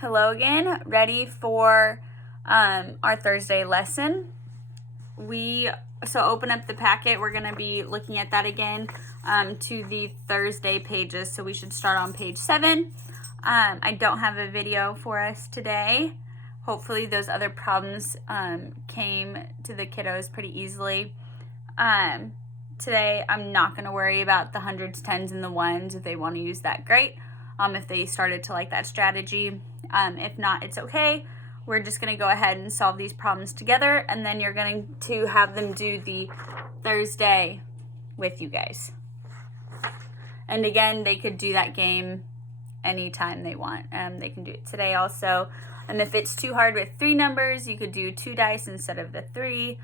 Hello again, ready for our Thursday lesson. So open up the packet. We're going to be looking at that again to the Thursday pages. So we should start on page 7. I don't have a video for us today. Hopefully those other problems came to the kiddos pretty easily. Today I'm not going to worry about the hundreds, tens, and the ones. If they want to use that, great. If they started to like that strategy. If not, it's okay. We're just going to go ahead and solve these problems together, and then you're going to have them do the Thursday with you guys. And again, they could do that game anytime they want. They can do it today also. And if it's too hard with 3 numbers, you could do 2 dice instead of the 3.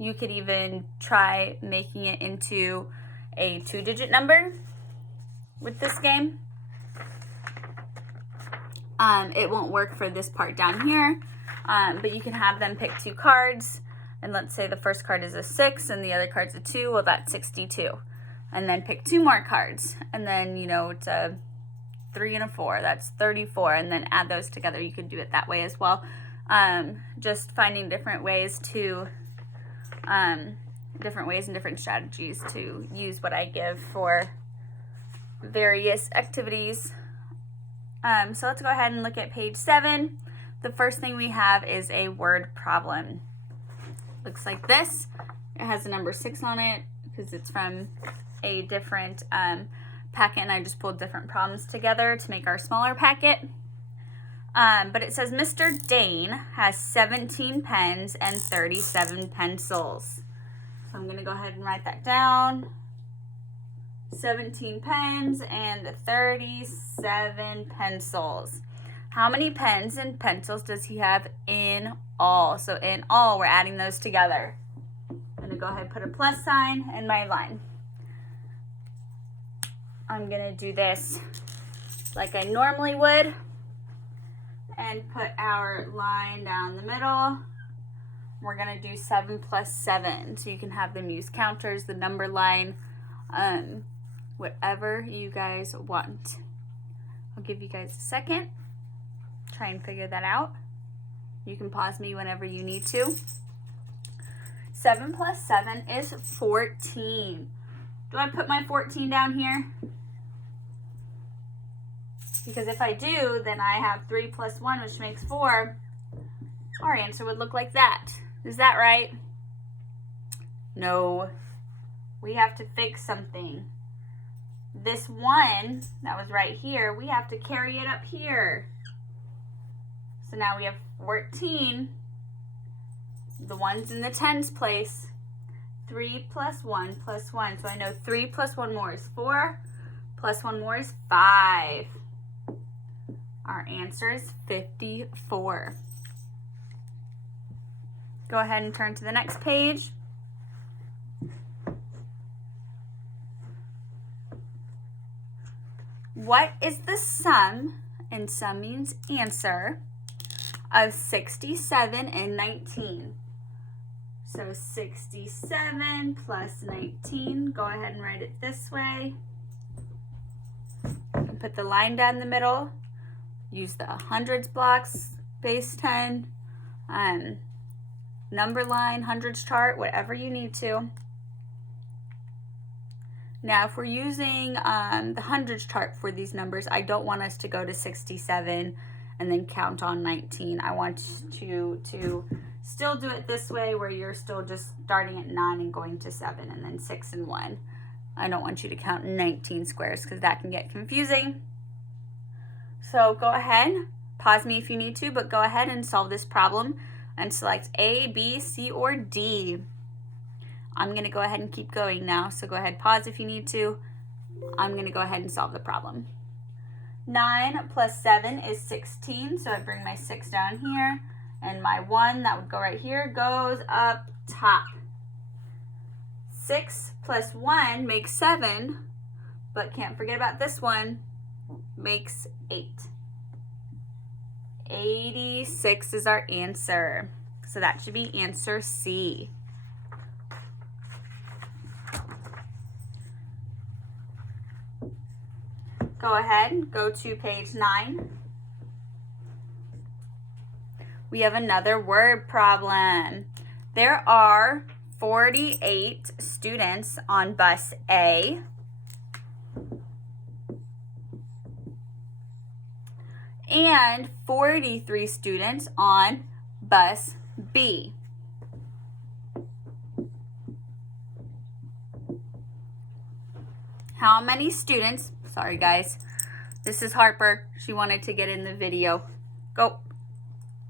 You could even try making it into a 2-digit number with this game. It won't work for this part down here, but you can have them pick 2 cards, and let's say the first card is a 6 and the other card's a 2, well, that's 62. And then pick 2 more cards, and then, it's a 3 and a 4, that's 34, and then add those together. You could do it that way as well. Just finding different ways and different strategies to use what I give for various activities. So let's go ahead and look at page 7. The first thing we have is a word problem. Looks like this. It has the number 6 on it because it's from a different packet, and I just pulled different problems together to make our smaller packet. But it says Mr. Dane has 17 pens and 37 pencils. So I'm going to go ahead and write that down. 17 pens and 37 pencils. How many pens and pencils does he have in all? So in all, we're adding those together. I'm going to go ahead and put a plus sign in my line. I'm going to do this like I normally would and put our line down the middle. We're going to do 7 plus 7. So you can have them use counters, the number line, whatever you guys want. I'll give you guys a second. Try and figure that out. You can pause me whenever you need to. 7 plus 7 is 14. Do I put my 14 down here? Because if I do, then I have 3 plus 1, which makes 4. Our answer would look like that. Is that right? No. We have to fix something. This 1 that was right here, we have to carry it up here. So now we have 14. The 1's in the tens place. 3 plus 1 plus 1. So I know 3 plus 1 more is 4. Plus 1 more is 5. Our answer is 54. Go ahead and turn to the next page. What is the sum, and sum means answer, of 67 and 19? So 67 plus 19, go ahead and write it this way. Put the line down the middle. Use the hundreds blocks, base 10, number line, hundreds chart, whatever you need to. Now, if we're using the hundreds chart for these numbers, I don't want us to go to 67 and then count on 19. I want you to still do it this way, where you're still just starting at 9 and going to 7 and then 6 and 1. I don't want you to count 19 squares because that can get confusing. So go ahead, pause me if you need to, but go ahead and solve this problem and select A, B, C, or D. I'm going to go ahead and keep going now, so go ahead, pause if you need to. I'm going to go ahead and solve the problem. 9 plus 7 is 16, so I bring my 6 down here, and my 1, that would go right here, goes up top. 6 plus 1 makes 7, but can't forget about this one, makes 8. 86 is our answer. So that should be answer C. Go ahead, go to page 9. We have another word problem. There are 48 students on bus A and 43 students on bus B. How many students, sorry guys, this is Harper. She wanted to get in the video. Go.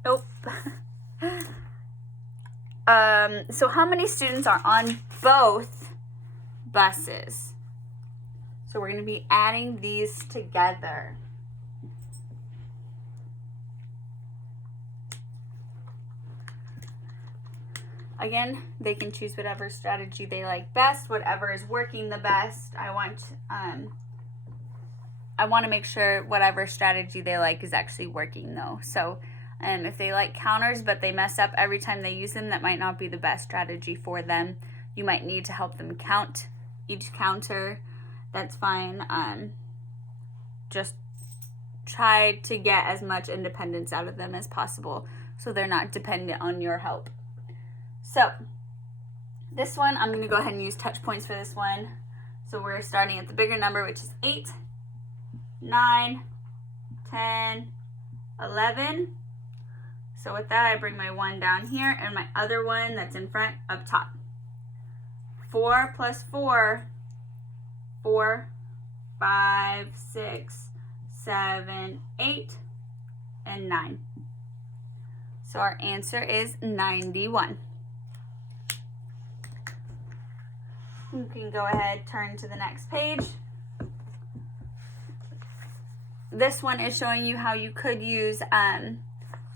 Nope. So how many students are on both buses? So we're going to be adding these together. Again, they can choose whatever strategy they like best, whatever is working the best. I want to make sure whatever strategy they like is actually working though. So if they like counters but they mess up every time they use them, that might not be the best strategy for them. You might need to help them count each counter. That's fine. Just try to get as much independence out of them as possible so they're not dependent on your help. So this one, I'm going to go ahead and use touch points for this one. So we're starting at the bigger number, which is 8, 9, 10, 11. So with that, I bring my 1 down here and my other one that's in front up top. 4 plus 4, 4, 5, 6, 7, 8, and 9. So our answer is 91. You can go ahead, turn to the next page. This one is showing you how you could use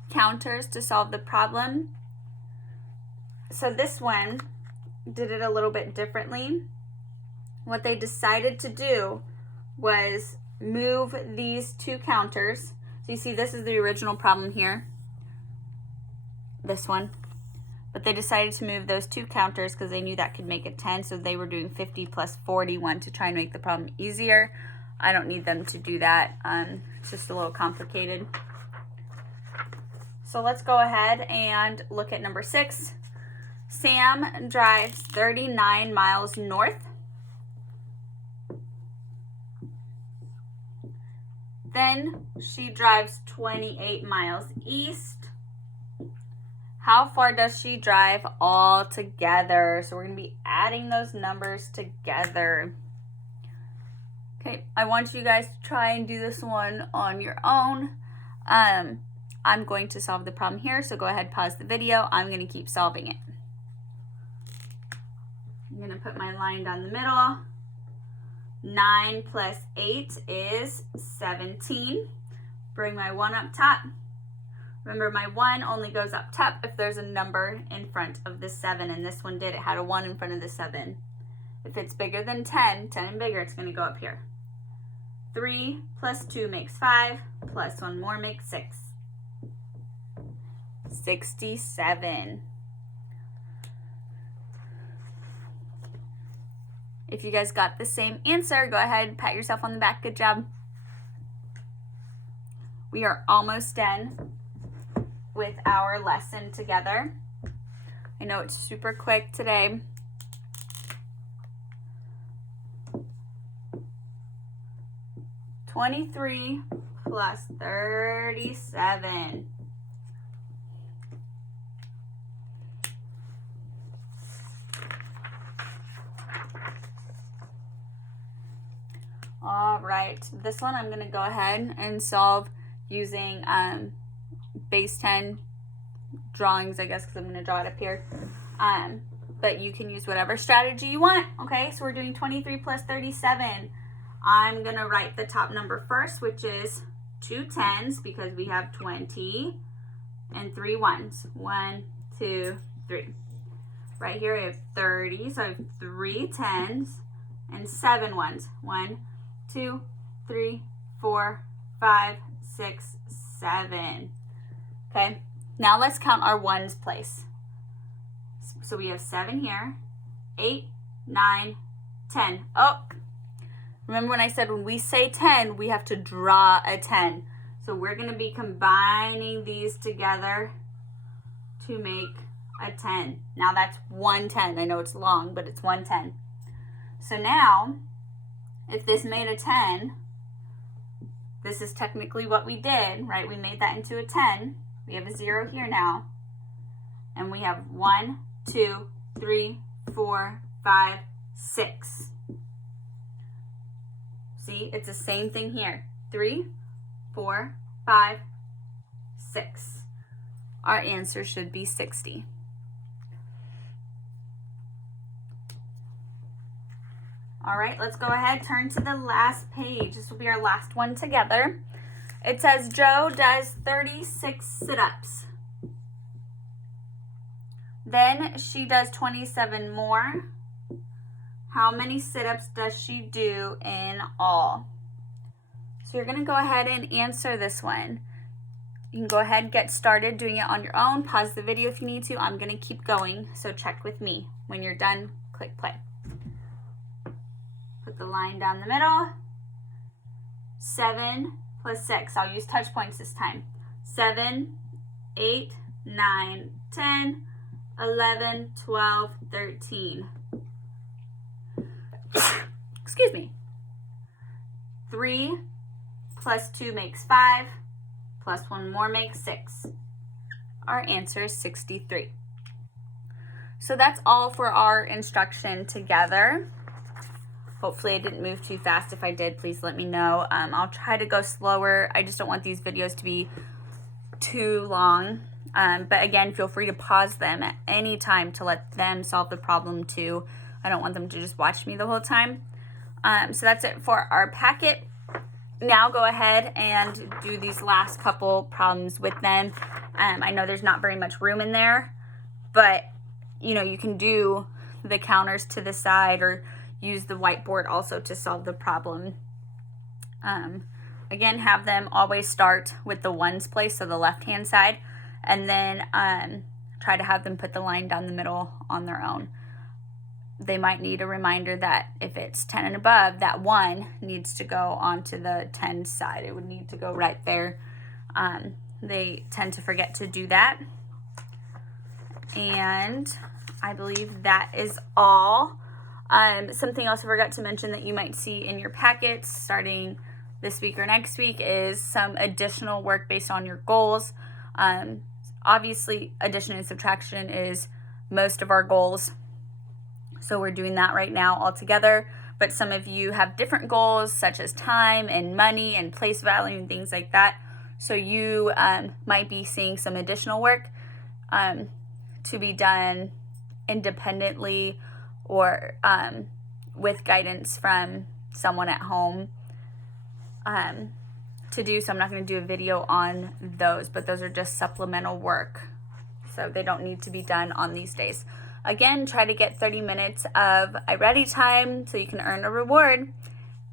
counters to solve the problem. So this one did it a little bit differently. What they decided to do was move these 2 counters. So you see this is the original problem here, this one. But they decided to move those 2 counters because they knew that could make it 10. So they were doing 50 plus 41 to try and make the problem easier. I don't need them to do that. It's just a little complicated. So let's go ahead and look at number 6. Sam drives 39 miles north. Then she drives 28 miles east. How far does she drive all together? So we're going to be adding those numbers together. Okay, I want you guys to try and do this one on your own. I'm going to solve the problem here, so go ahead, pause the video. I'm going to keep solving it. I'm going to put my line down the middle. 9 plus 8 is 17. Bring my 1 up top. Remember, my 1 only goes up top if there's a number in front of the 7, and this one did. It had a 1 in front of the 7. If it's bigger than 10, 10 and bigger, it's going to go up here. 3 plus 2 makes 5, plus 1 more makes 6. 67. If you guys got the same answer, go ahead and pat yourself on the back. Good job. We are almost done with our lesson together. I know it's super quick today. $23 plus 37. All right, this one I'm going to go ahead and solve using base 10 drawings, I guess, because I'm going to draw it up here. But you can use whatever strategy you want. Okay, so we're doing 23 plus 37. I'm going to write the top number first, which is 2 10s, because we have 20 and 3 1s. 1, 2, 3. Right here I have 30, so I have 3 10s and 7 1s. 1, 2, 3, 4, 5, 6, 7. Okay, now let's count our 1s place. So we have 7 here, 8, 9, 10. Oh, remember when I said when we say 10, we have to draw a 10. So we're going to be combining these together to make a 10. Now that's 110. I know it's long, but it's 110. So now, if this made a 10, this is technically what we did, right? We made that into a 10. We have a 0 here now. And we have 1, 2, 3, 4, 5, 6. See, it's the same thing here. 3, 4, 5, 6. Our answer should be 60. All right, let's go ahead, turn to the last page. This will be our last one together. It says Joe does 36 sit-ups. Then she does 27 more. How many sit-ups does she do in all? So you're going to go ahead and answer this one. You can go ahead and get started doing it on your own. Pause the video if you need to. I'm going to keep going, so check with me. When you're done, click play. Put the line down the middle. 7 plus 6. I'll use touch points this time. 7, 8, 9, 10, 11, 12, 13. Excuse me. 3 plus 2 makes 5. Plus 1 more makes 6. Our answer is 63. So that's all for our instruction together. Hopefully I didn't move too fast. If I did, please let me know. I'll try to go slower. I just don't want these videos to be too long. But again, feel free to pause them at any time to let them solve the problem too. I don't want them to just watch me the whole time. So that's it for our packet. Now go ahead and do these last couple problems with them. I know there's not very much room in there, but you know, you can do the counters to the side or use the whiteboard also to solve the problem. Again, have them always start with the ones place, so the left-hand side, and then try to have them put the line down the middle on their own. They might need a reminder that if it's 10 and above, that 1 needs to go onto the 10 side. It would need to go right there. They tend to forget to do that. And I believe that is all. Something else I forgot to mention that you might see in your packets starting this week or next week is some additional work based on your goals. Obviously, addition and subtraction is most of our goals. So we're doing that right now all together. But some of you have different goals, such as time and money and place value and things like that. So you might be seeing some additional work to be done independently or with guidance from someone at home to do. So I'm not going to do a video on those, but those are just supplemental work. So they don't need to be done on these days. Again, try to get 30 minutes of iReady time so you can earn a reward.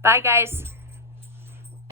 Bye, guys.